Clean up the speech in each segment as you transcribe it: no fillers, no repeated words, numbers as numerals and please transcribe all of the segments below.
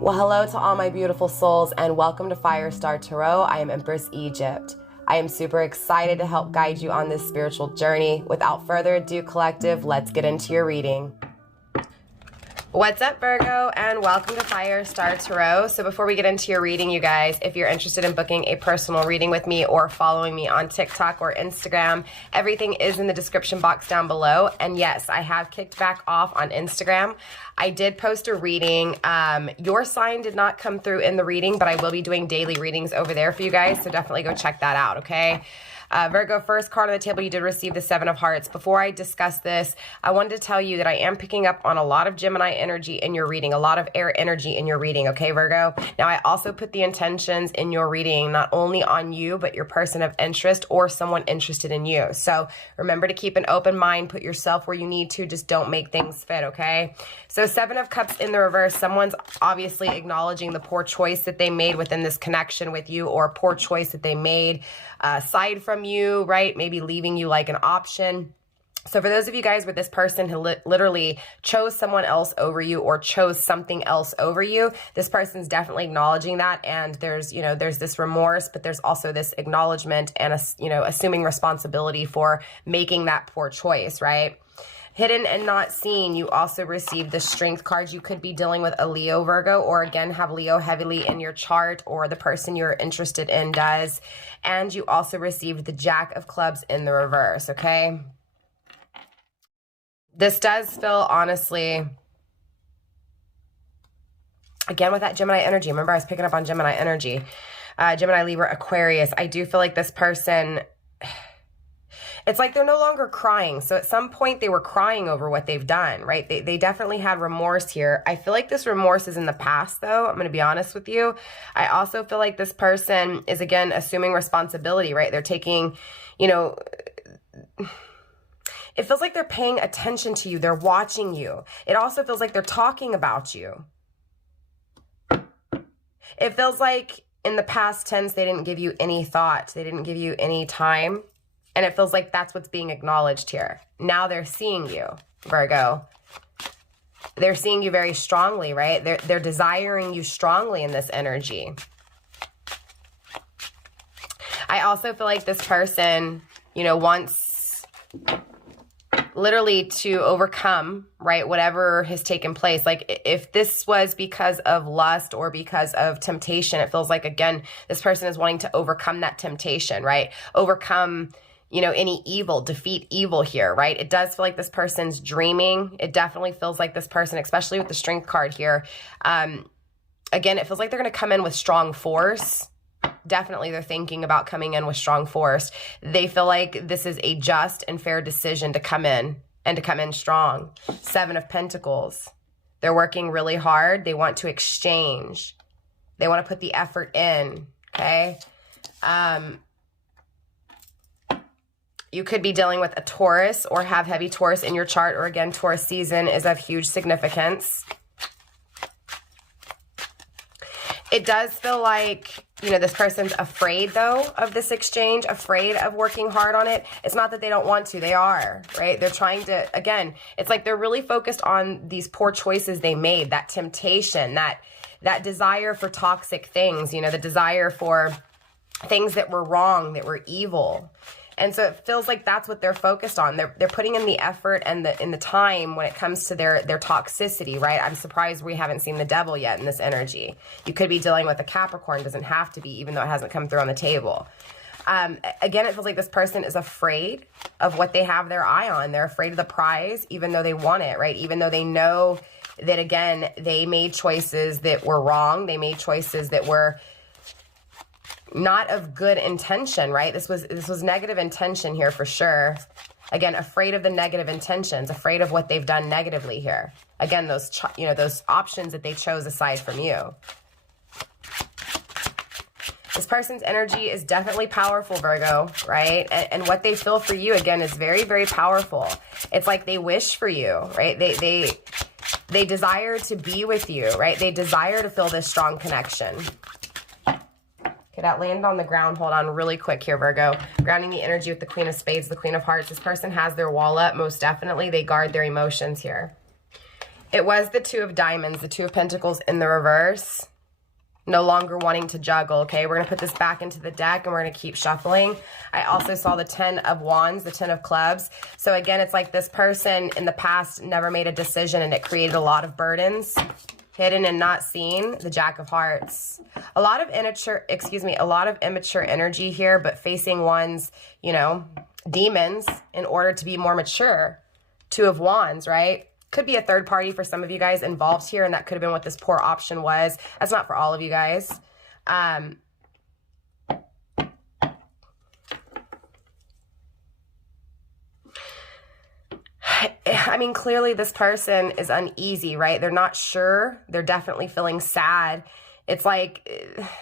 Well, hello to all my beautiful souls and welcome to Firestar Tarot. I am Empress Egypt. I am super excited to help guide you on this spiritual journey. Without further ado, collective, let's get into your reading. What's up, Virgo, and welcome to Firestar Tarot. So before we get into your reading, you guys, if you're interested in booking a personal reading with me or following me on TikTok or Instagram, everything is in the description box down below. And yes, I have kicked back off on Instagram. I did post a reading. Your sign did not come through in the reading, but I will be doing daily readings over there for you guys, so definitely go check that out, okay? Virgo, first card on the table, you did receive the Seven of Hearts. Before I discuss this, I wanted to tell you that I am picking up on a lot of Gemini energy in your reading, a lot of air energy in your reading, okay, Virgo? Now, I also put the intentions in your reading, not only on you, but your person of interest or someone interested in you. So remember to keep an open mind, put yourself where you need to, just don't make things fit, okay? So Seven of Cups in the reverse, someone's obviously acknowledging the poor choice that they made within this connection with you, or poor choice that they made aside from you, right? Maybe leaving you like an option. So for those of you guys where this person who literally chose someone else over you or chose something else over you, this person's definitely acknowledging that. And there's, you know, there's this remorse, but there's also this acknowledgement and, you know, assuming responsibility for making that poor choice, right? Hidden and not seen, you also received the Strength card. You could be dealing with a Leo, Virgo, or again, have Leo heavily in your chart, or the person you're interested in does. And you also received the Jack of Clubs in the reverse, okay? This does feel, honestly, again, with that Gemini energy. Remember, I was picking up on Gemini energy. Gemini, Libra, Aquarius. I do feel like this person, it's like they're no longer crying. So at some point they were crying over what they've done, right? They definitely had remorse here. I feel like this remorse is in the past, though. I'm going to be honest with you. I also feel like this person is, again, assuming responsibility, right? They're taking, you know, it feels like they're paying attention to you. They're watching you. It also feels like they're talking about you. It feels like in the past tense, they didn't give you any thought. They didn't give you any time. And it feels like that's what's being acknowledged here. Now they're seeing you, Virgo. They're seeing you very strongly, right? They're desiring you strongly in this energy. I also feel like this person, you know, wants literally to overcome, right, whatever has taken place. Like if this was because of lust or because of temptation, it feels like, again, this person is wanting to overcome that temptation, right? Overcome, you know, any evil, defeat evil here, right? It does feel like this person's dreaming. It definitely feels like this person, especially with the Strength card here. Again, it feels like they're going to come in with strong force. Definitely they're thinking about coming in with strong force. They feel like this is a just and fair decision to come in and to come in strong. Seven of Pentacles. They're working really hard. They want to exchange. They want to put the effort in, okay? You could be dealing with a Taurus or have heavy Taurus in your chart, or again, Taurus season is of huge significance. It does feel like, you know, this person's afraid, though, of this exchange, afraid of working hard on it. It's not that they don't want to. They are, right? They're trying to, again, it's like they're really focused on these poor choices they made, that temptation, that desire for toxic things, you know, the desire for things that were wrong, that were evil. And so it feels like that's what they're focused on. They're putting in the effort and the time when it comes to their toxicity, right? I'm surprised we haven't seen the Devil yet in this energy. You could be dealing with a Capricorn, doesn't have to be, even though it hasn't come through on the table. Again, it feels like this person is afraid of what they have their eye on. They're afraid of the prize, even though they want it, right? Even though they know that, again, they made choices that were wrong. They made choices that were not of good intention, right? This was negative intention here for sure. Again, afraid of the negative intentions, afraid of what they've done negatively here. Again, those, you know, those options that they chose aside from you. This person's energy is definitely powerful, Virgo, right? And what they feel for you, again, is very, very powerful. It's like they wish for you, right? They desire to be with you, right? They desire to feel this strong connection. Okay, that landed on the ground. Hold on really quick here, Virgo. Grounding the energy with the Queen of Spades, the Queen of Hearts. This person has their wall up, most definitely. They guard their emotions here. It was the Two of Diamonds, the Two of Pentacles in the reverse. No longer wanting to juggle, okay? We're going to put this back into the deck and we're going to keep shuffling. I also saw the 10 of Wands, the 10 of Clubs. So again, it's like this person in the past never made a decision and it created a lot of burdens, hidden and not seen. The Jack of Hearts. A lot of immature energy here, but facing one's, you know, demons in order to be more mature. Two of Wands, right? Could be a third party for some of you guys involved here, and that could have been what this poor option was. That's not for all of you guys. I mean, clearly this person is uneasy, right? They're not sure. They're definitely feeling sad. It's like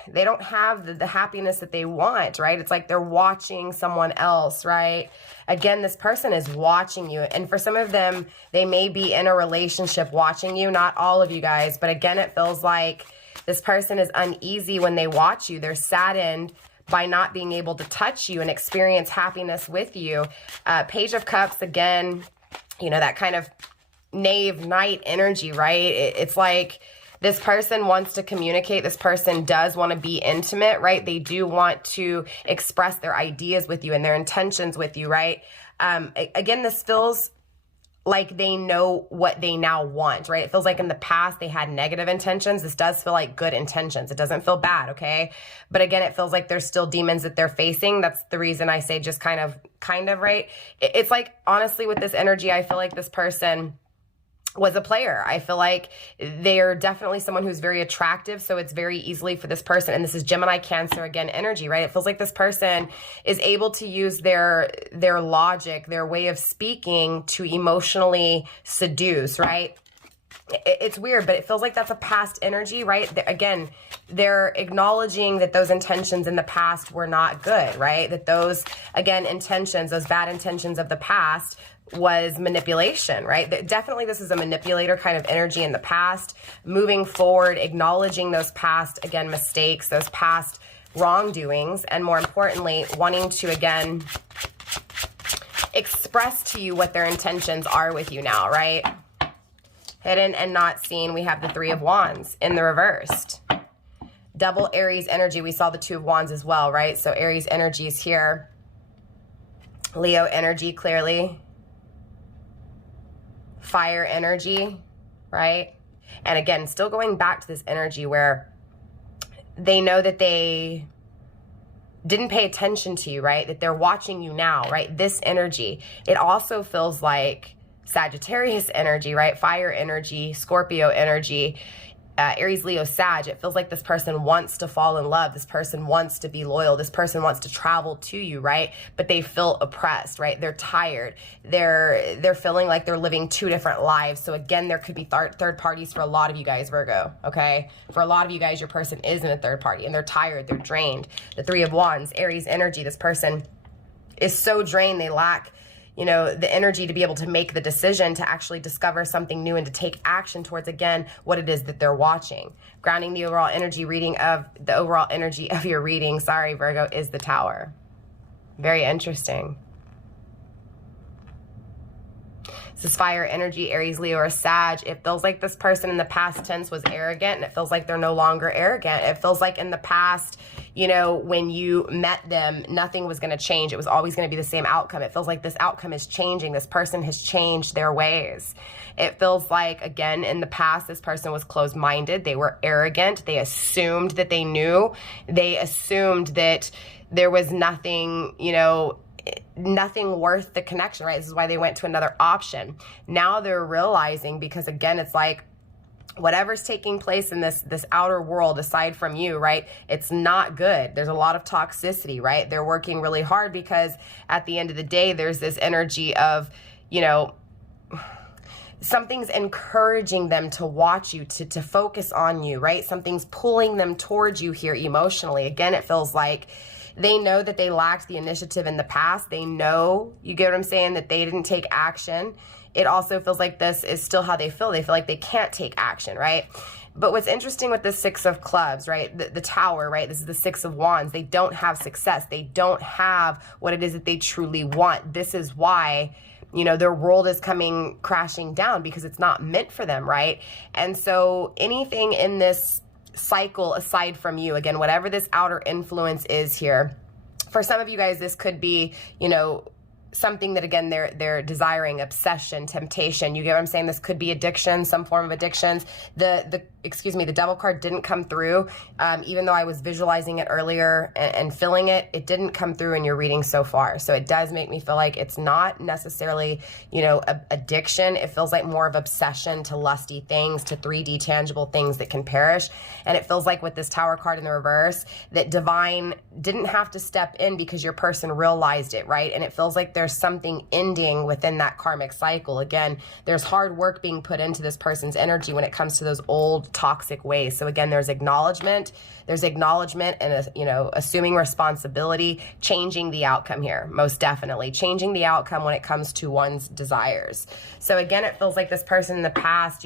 they don't have the happiness that they want, right? It's like they're watching someone else, right? Again, this person is watching you. And for some of them, they may be in a relationship watching you. Not all of you guys. But again, it feels like this person is uneasy when they watch you. They're saddened by not being able to touch you and experience happiness with you. Page of Cups, again, you know, that kind of knave knight energy, right? It's like this person wants to communicate. This person does want to be intimate, right? They do want to express their ideas with you and their intentions with you, right? Again, this feels like they know what they now want, right? It feels like in the past they had negative intentions. This does feel like good intentions. It doesn't feel bad, okay? But again, it feels like there's still demons that they're facing. That's the reason I say just kind of, right? It's like, honestly, with this energy, I feel like this person was a player. I feel like they're definitely someone who's very attractive, so it's very easily for this person, and this is Gemini, Cancer, again, energy, right? It feels like this person is able to use their logic, their way of speaking to emotionally seduce, right? It's weird, but it feels like that's a past energy, right? Again, they're acknowledging that those intentions in the past were not good, right? That those, again, intentions, those bad intentions of the past was manipulation, right? Definitely this is a manipulator kind of energy in the past. Moving forward, acknowledging those past, again, mistakes, those past wrongdoings, and more importantly, wanting to, again, express to you what their intentions are with you now, right? Hidden and not seen, we have the Three of Wands in the reversed. Double Aries energy, we saw the Two of Wands as well, right? So Aries energy is here. Leo energy, clearly. Fire energy, right? And again, still going back to this energy where they know that they didn't pay attention to you, right? That they're watching you now, right? This energy. It also feels like Sagittarius energy, right? Fire energy, Scorpio energy, Aries, Leo, Sag. It feels like this person wants to fall in love. This person wants to be loyal. This person wants to travel to you, right? But they feel oppressed, right? They're tired. They're feeling like they're living two different lives. So again, there could be third parties for a lot of you guys, Virgo, okay? For a lot of you guys, your person is in a third party and they're tired, they're drained. The Three of Wands, Aries energy, this person is so drained, they lack, you know, the energy to be able to make the decision to actually discover something new and to take action towards, again, what it is that they're watching. Grounding the overall energy of your reading, sorry, Virgo, is the Tower. Very interesting. This is fire energy, Aries, Leo, or Sag. It feels like this person in the past tense was arrogant, and it feels like they're no longer arrogant. It feels like in the past, you know, when you met them, nothing was going to change. It was always going to be the same outcome. It feels like this outcome is changing. This person has changed their ways. It feels like, again, in the past, this person was closed-minded. They were arrogant. They assumed that they knew. They assumed that there was nothing, you know, nothing worth the connection, right? This is why they went to another option. Now they're realizing, because again, it's like whatever's taking place in this outer world aside from you, right? It's not good. There's a lot of toxicity, right? They're working really hard because at the end of the day, there's this energy of, you know, something's encouraging them to watch you, to focus on you, right? Something's pulling them towards you here emotionally. Again, it feels like they know that they lacked the initiative in the past. They know, you get what I'm saying, that they didn't take action. It also feels like this is still how they feel. They feel like they can't take action, right? But what's interesting with the Six of Clubs, right? The Tower, right? This is the Six of Wands. They don't have success. They don't have what it is that they truly want. This is why their world is coming crashing down because it's not meant for them, right? And so anything in this cycle aside from you, again, whatever this outer influence is here, for some of you guys, this could be, something that, again, they're desiring, obsession, temptation. You get what I'm saying? This could be addiction, some form of addictions. The Devil card didn't come through. Even though I was visualizing it earlier and feeling it, it didn't come through in your reading so far. So it does make me feel like it's not necessarily, addiction. It feels like more of obsession to lusty things, to 3D tangible things that can perish. And it feels like with this Tower card in the reverse, that divine didn't have to step in because your person realized it, right? And it feels like there's something ending within that karmic cycle. Again, there's hard work being put into this person's energy when it comes to those old toxic ways. So again, there's acknowledgement and, assuming responsibility, changing the outcome here, most definitely changing the outcome when it comes to one's desires. So again, it feels like this person in the past,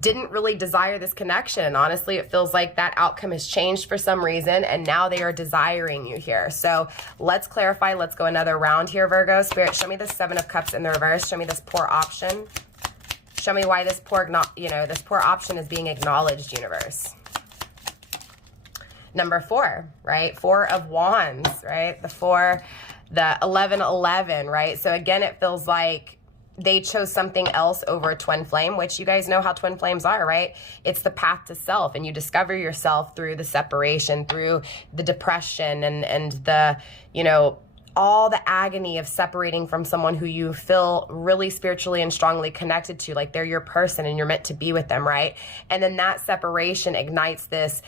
didn't really desire this connection. And honestly, it feels like that outcome has changed for some reason, and now they are desiring you here. So let's clarify. Let's go another round here, Virgo. Spirit, show me the Seven of Cups in the reverse. Show me this poor option. Show me why this poor, this poor option is being acknowledged, universe. Number 4, right? 4 of Wands, right? The 1111, right? So again, it feels like they chose something else over a twin flame, which you guys know how twin flames are, right? It's the path to self, and you discover yourself through the separation, through the depression and the, all the agony of separating from someone who you feel really spiritually and strongly connected to, like they're your person and you're meant to be with them, right? And then that separation ignites this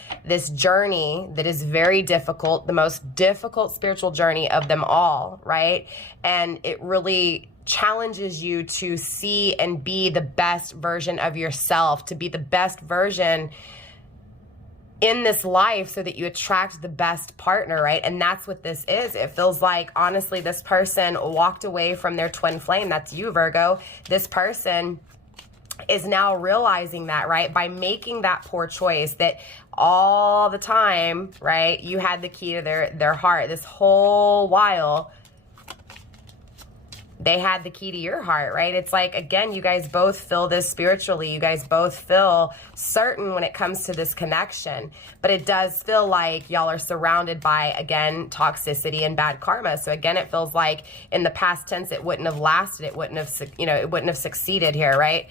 journey that is very difficult, the most difficult spiritual journey of them all, right? And it really challenges you to see and be the best version of yourself, to be the best version in this life so that you attract the best partner, right? And that's what this is. It feels like, honestly, this person walked away from their twin flame. That's you, Virgo. This person is now realizing that, right? By making that poor choice, that all the time, right, you had the key to their heart this whole while. They had the key to your heart, right? It's like, again, you guys both feel this spiritually. You guys both feel certain when it comes to this connection. But it does feel like y'all are surrounded by, again, toxicity and bad karma. So again, it feels like in the past tense, it wouldn't have lasted. It wouldn't have succeeded here, right?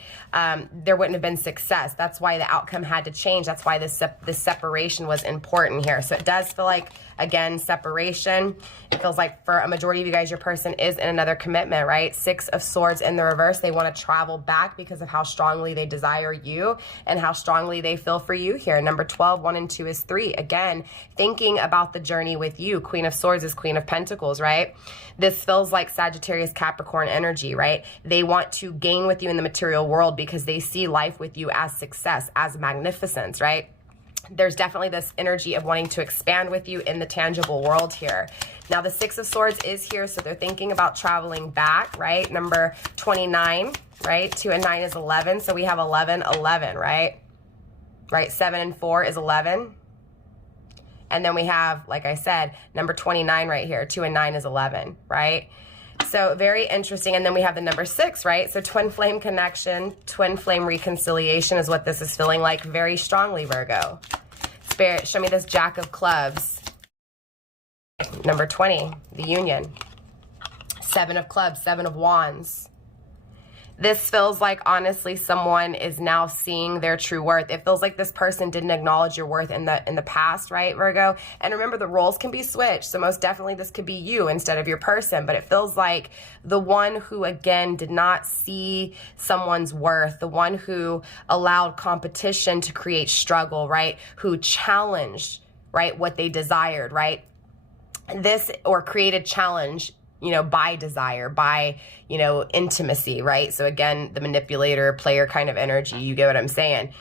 There wouldn't have been success. That's why the outcome had to change. That's why this separation was important here. So it does feel like, again, separation. It feels like for a majority of you guys, your person is in another commitment, right? 6 of Swords in the reverse. They want to travel back because of how strongly they desire you and how strongly they feel for you here. Number 12, 1 and 2 is 3. Again, thinking about the journey with you. Queen of Swords is Queen of Pentacles, right? This feels like Sagittarius Capricorn energy, right? They want to gain with you in the material world because they see life with you as success, as magnificence, right? There's definitely this energy of wanting to expand with you in the tangible world here. Now, the 6 of Swords is here, so they're thinking about traveling back, right? Number 29, right? 2 and 9 is 11, so we have 11, 11, right? Right, 7 and 4 is 11. And then we have, like I said, number 29 right here. 2 and 9 is 11, right? So very interesting. And then we have the number 6, right? So twin flame connection, twin flame reconciliation is what this is feeling like very strongly, Virgo. Spirit, show me this Jack of Clubs. Number 20, the union. 7 of Clubs, 7 of Wands. This feels like, honestly, someone is now seeing their true worth. It feels like this person didn't acknowledge your worth in the past, right, Virgo? And remember, the roles can be switched. So most definitely this could be you instead of your person. But it feels like the one who, again, did not see someone's worth, the one who allowed competition to create struggle, right? Who challenged, right, what they desired, right? This, or created challenge, by desire, by, intimacy, right? So again, the manipulator, player kind of energy, you get what I'm saying?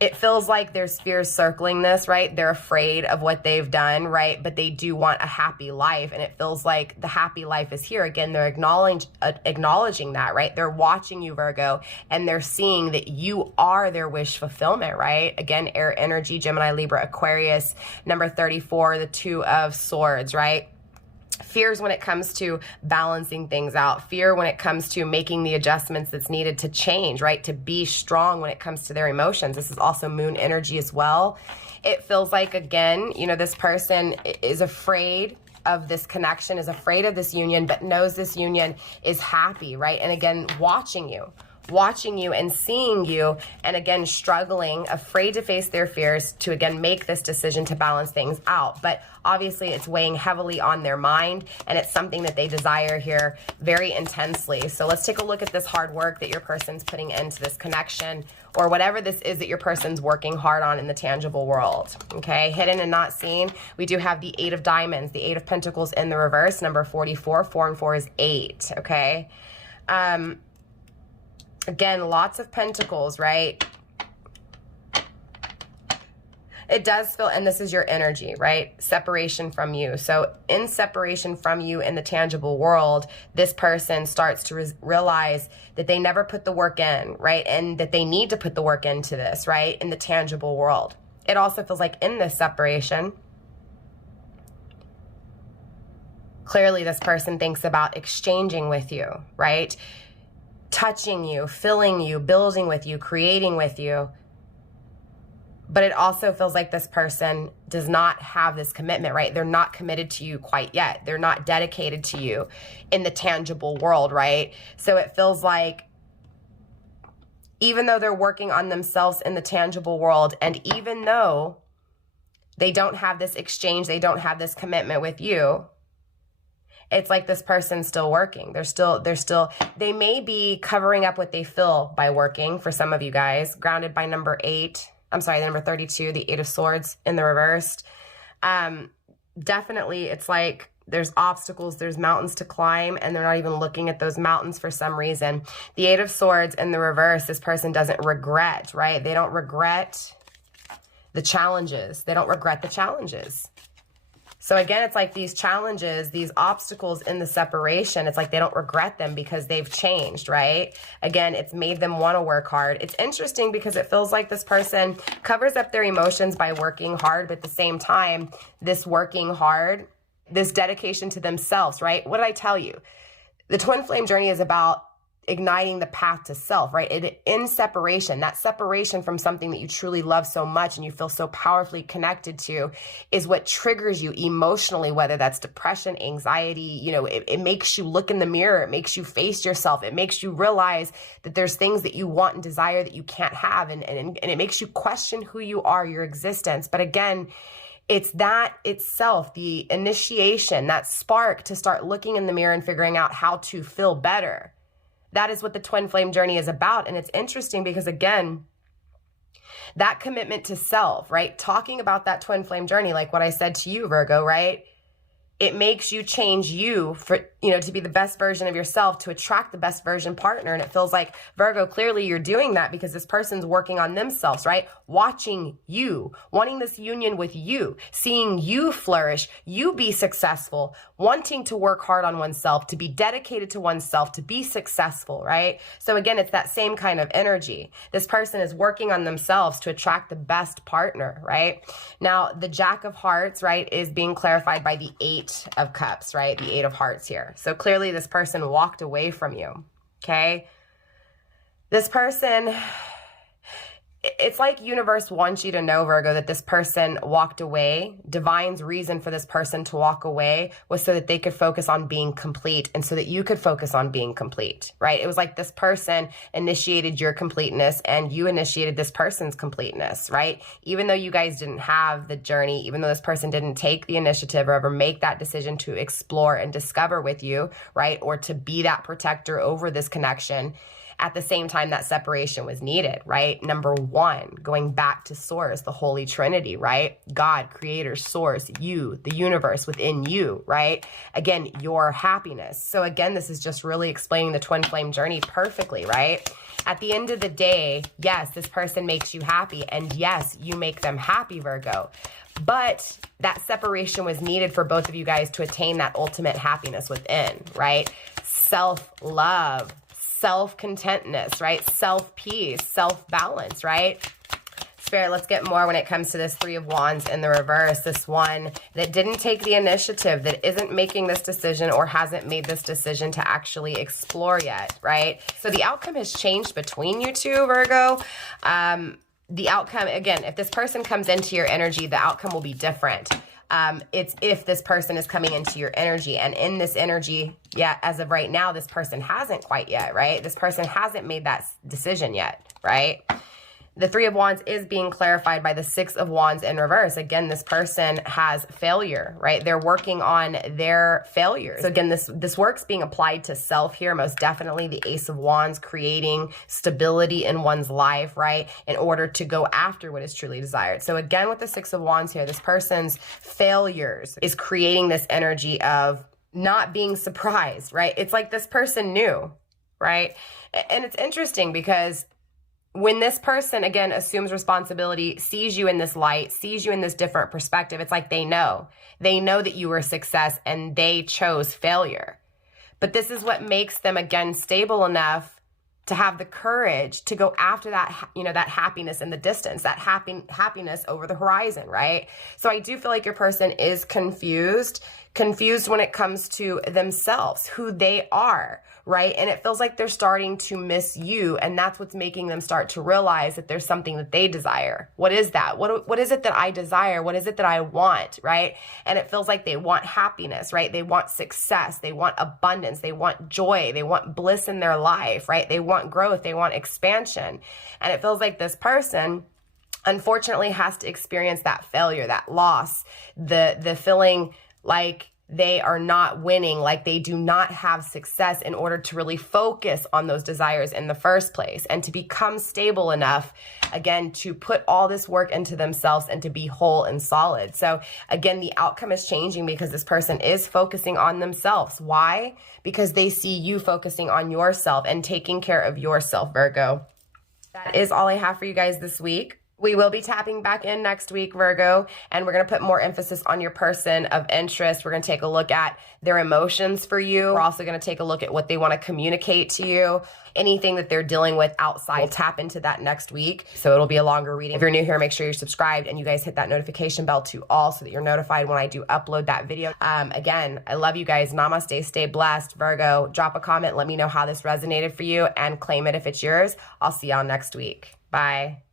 It feels like there's fears circling this, right? They're afraid of what they've done, right? But they do want a happy life. And it feels like the happy life is here. Again, they're acknowledging that, right? They're watching you, Virgo, and they're seeing that you are their wish fulfillment, right? Again, air energy, Gemini, Libra, Aquarius, number 34, the 2 of Swords, right? Fears when it comes to balancing things out. Fear when it comes to making the adjustments that's needed to change, right? To be strong when it comes to their emotions. This is also moon energy as well. It feels like, again, you know, this person is afraid of this connection, is afraid of this union, but knows this union is happy, right? And again, watching you and seeing you, and again, struggling, afraid to face their fears, to again make this decision to balance things out. But obviously it's weighing heavily on their mind, and it's something that they desire here very intensely. So let's take a look at this hard work that your person's putting into this connection, or whatever this is that your person's working hard on in the tangible world. Okay, hidden and not seen. We do have the 8 of diamonds, the 8 of pentacles in the reverse, number 44. 4 and 4 is 8. Okay. Again, lots of pentacles, right? It does feel, and this is your energy, right? Separation from you. So in separation from you in the tangible world, this person starts to realize that they never put the work in, right? And that they need to put the work into this, right? In the tangible world. It also feels like in this separation, clearly this person thinks about exchanging with you, right? Touching you, filling you, building with you, creating with you. But it also feels like this person does not have this commitment, right? They're not committed to you quite yet. They're not dedicated to you in the tangible world, right? So it feels like even though they're working on themselves in the tangible world, and even though they don't have this exchange, they don't have this commitment with you, it's like this person's still working. They may be covering up what they feel by working, for some of you guys, grounded by number 8. I'm sorry, the number 32, the 8 of swords in the reversed. Definitely, it's like there's obstacles, there's mountains to climb, and they're not even looking at those mountains for some reason. The 8 of swords in the reverse, this person doesn't regret, right? They don't regret the challenges. They don't regret the challenges. So again, it's like these challenges, these obstacles in the separation, it's like they don't regret them because they've changed, right? Again, it's made them want to work hard. It's interesting because it feels like this person covers up their emotions by working hard, but at the same time, this working hard, this dedication to themselves, right? What did I tell you? The twin flame journey is about igniting the path to self, right? In separation, that separation from something that you truly love so much and you feel so powerfully connected to is what triggers you emotionally, whether that's depression, anxiety, you know, it makes you look in the mirror. It makes you face yourself. It makes you realize that there's things that you want and desire that you can't have. And it makes you question who you are, your existence. But again, it's that itself, the initiation, that spark to start looking in the mirror and figuring out how to feel better. That is what the twin flame journey is about. And it's interesting because, again, that commitment to self, right? Talking about that twin flame journey, like what I said to you, Virgo, right? It makes you change you for, you know, to be the best version of yourself, to attract the best version partner. And it feels like, Virgo, clearly you're doing that because this person's working on themselves, right? Watching you, wanting this union with you, seeing you flourish, you be successful, wanting to work hard on oneself, to be dedicated to oneself, to be successful, right? So again, it's that same kind of energy. This person is working on themselves to attract the best partner, right? Now, the Jack of Hearts, right, is being clarified by the 8 of Cups, right? The 8 of Hearts here. So clearly this person walked away from you, okay? This person, it's like universe wants you to know, Virgo, that this person walked away. Divine's reason for this person to walk away was so that they could focus on being complete and so that you could focus on being complete, right? It was like this person initiated your completeness and you initiated this person's completeness, right? Even though you guys didn't have the journey, even though this person didn't take the initiative or ever make that decision to explore and discover with you, right? Or to be that protector over this connection, at the same time, that separation was needed, right? Number 1, going back to source, the Holy Trinity, right? God, creator, source, you, the universe within you, right? Again, your happiness. So again, this is just really explaining the twin flame journey perfectly, right? At the end of the day, yes, this person makes you happy. And yes, you make them happy, Virgo. But that separation was needed for both of you guys to attain that ultimate happiness within, right? Self-love, self-contentness, right? Self-peace, self-balance, right? Spirit, let's get more when it comes to this Three of Wands in the reverse. This one that didn't take the initiative, that isn't making this decision or hasn't made this decision to actually explore yet, right? So the outcome has changed between you two, Virgo. The outcome, again, if this person comes into your energy, the outcome will be different. It's if this person is coming into your energy, and in this energy, yeah, as of right now, this person hasn't quite yet, right? This person hasn't made that decision yet, right? The Three of Wands is being clarified by the Six of Wands in reverse. Again, this person has failure, right? They're working on their failures. So again, this work's being applied to self here, most definitely. The Ace of Wands, creating stability in one's life, right? In order to go after what is truly desired. So again, with the Six of Wands here, this person's failures is creating this energy of not being surprised, right? It's like this person knew, right? And it's interesting because when this person, again, assumes responsibility, sees you in this light, sees you in this different perspective, it's like they know. They know that you were a success and they chose failure. But this is what makes them, again, stable enough to have the courage to go after that, you know, that happiness in the distance, that happiness over the horizon, right? So I do feel like your person is confused when it comes to themselves, who they are, right? And it feels like they're starting to miss you, and that's what's making them start to realize that there's something that they desire. What is that? What is it that I desire? What is it that I want, right? And it feels like they want happiness, right? They want success. They want abundance. They want joy. They want bliss in their life, right? They want growth. They want expansion. And it feels like this person, unfortunately, has to experience that failure, that loss, the feeling like they are not winning, like they do not have success, in order to really focus on those desires in the first place and to become stable enough, again, to put all this work into themselves and to be whole and solid. So again, the outcome is changing because this person is focusing on themselves. Why? Because they see you focusing on yourself and taking care of yourself, Virgo. That is all I have for you guys this week. We will be tapping back in next week, Virgo, and we're going to put more emphasis on your person of interest. We're going to take a look at their emotions for you. We're also going to take a look at what they want to communicate to you, anything that they're dealing with outside. We'll tap into that next week, so it'll be a longer reading. If you're new here, make sure you're subscribed and you guys hit that notification bell to all so that you're notified when I do upload that video. Again, I love you guys. Namaste, stay blessed. Virgo, drop a comment. Let me know how this resonated for you and claim it if it's yours. I'll see y'all next week. Bye.